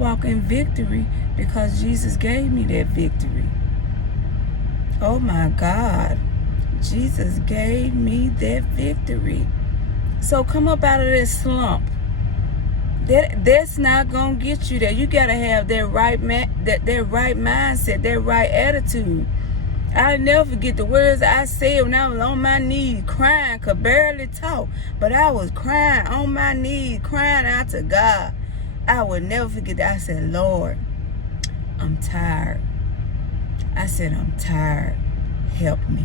walk in victory because Jesus gave me that victory. Oh my God. Jesus gave me that victory. So come up out of this slump. That's not gonna get you there. You gotta have that right that right mindset, that right attitude. I'll never forget the words I said when I was on my knees crying, could barely talk, but I was crying on my knees, crying out to God. I will never forget that. I said, Lord, I'm tired. I said, I'm tired. Help me.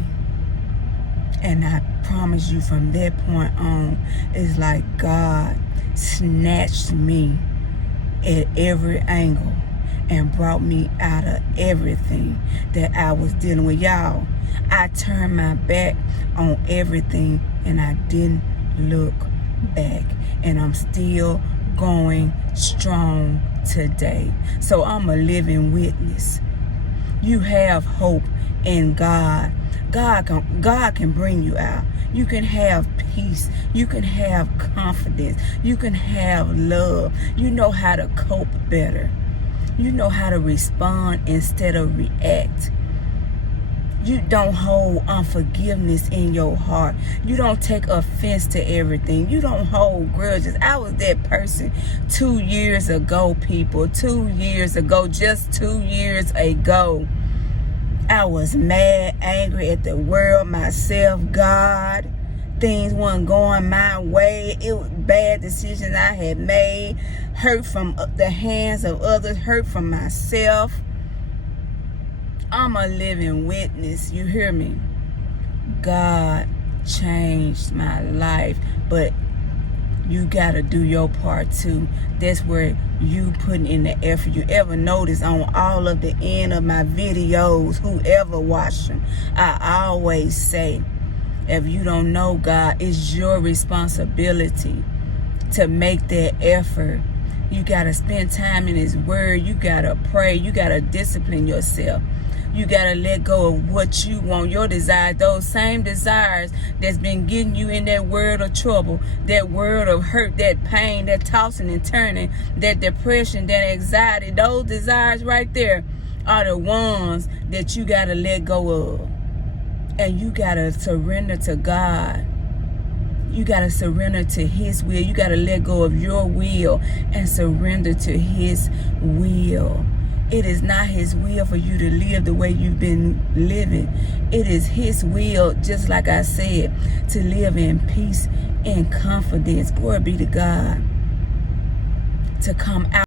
And I promise you from that point on, it's like God snatched me at every angle and brought me out of everything that I was dealing with. Y'all, I turned my back on everything and I didn't look back. And I'm still going strong today. So I'm a living witness. You have hope in God. God can bring you out. You can have peace. You can have confidence. You can have love. You know how to cope better. You know how to respond instead of react. You don't hold unforgiveness in your heart. You don't take offense to everything. You don't hold grudges. I was that person 2 years ago, people. 2 years ago, just 2 years ago. I was mad, angry at the world, myself, God. Things weren't going my way. It was bad decisions I had made. Hurt from the hands of others. Hurt from myself. I'm a living witness. You hear me? God changed my life. But you got to do your part too. That's where you putting in the effort. You ever notice on all of the end of my videos, whoever watched them, I always say, if you don't know God, it's your responsibility to make that effort. You got to spend time in His Word. You got to pray. You got to discipline yourself. You got to let go of what you want, your desires, those same desires that's been getting you in that world of trouble, that world of hurt, that pain, that tossing and turning, that depression, that anxiety. Those desires right there are the ones that you got to let go of. And you got to surrender to God. You got to surrender to His will. You got to let go of your will and surrender to His will. It is not His will for you to live the way you've been living. It is His will, just like I said, to live in peace and confidence. Glory be to God. To come out.